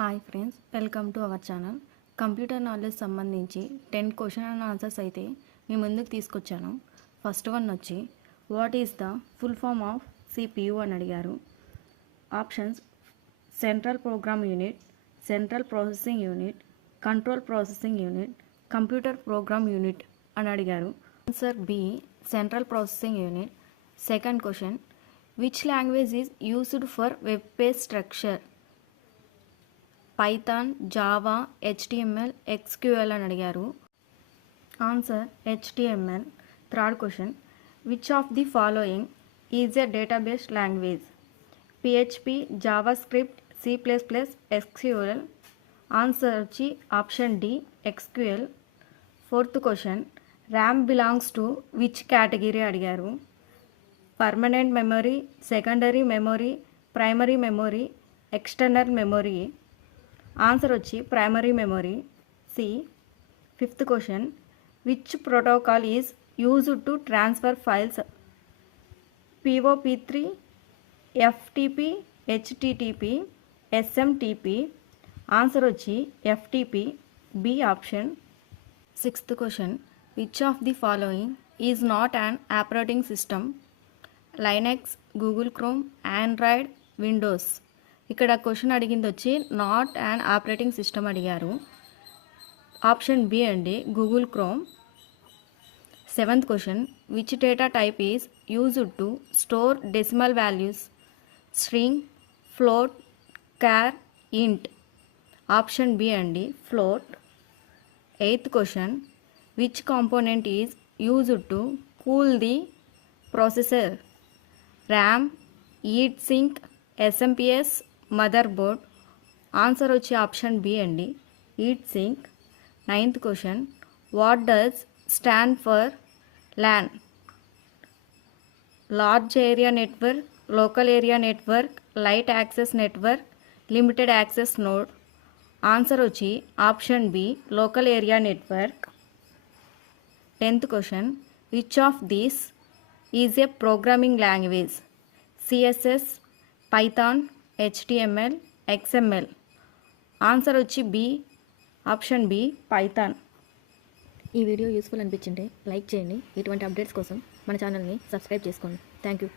Hi friends, welcome to our channel. Computer knowledge సంబంధించి 10 question and answers అయితే మీ ముందుకు తీసుకొచ్చాను. ఫస్ట్ వన్ వచ్చి what is the full form of CPU అని అడిగారు. Options central program unit, central processing unit, control processing unit, computer program unit అని అడిగారు. Answer B, central processing unit. Second question which language is used for web page structure? Python, Java, HTML, SQL అని అడిగారు. Answer HTML. Third question which of the following is a database language? PHP, JavaScript, C++, SQL. Answer వచ్చి option D, SQL. Fourth question RAM belongs to which category అడిగారు. Permanent memory, secondary memory, primary memory, external memory. Answer వచ్చి primary memory, C. Fifth question which protocol is used to transfer files? POP3, FTP, HTTP, SMTP. Answer వచ్చి FTP, B option. Sixth question which of the following is not an operating system? Linux, Google Chrome, Android, Windows. ఇక్కడ question అడిగింది వచ్చి not and operating system అడిగారు. Option B అండి, Google Chrome. Seventh question which data type is used to store decimal values? String, float, char, int. Option B అండి, float. Eighth question which component is used to cool the processor? RAM, heat sink, SMPS, mother board. Answer వచ్చి option B అండి, heat sink. Ninth question what does stand for LAN? Large area network, local area network, light access network, limited access node. Answer వచ్చి option B, local area network. 10th question which of these is a programming language? CSS, Python, HTML, XML. Answer వచ్చి B, option B, Python. ఈ video useful అనిపించింటే like చేయండి. ఇటువంటి updates కోసం మన ఛానల్ని subscribe చేసుకోండి. Thank you.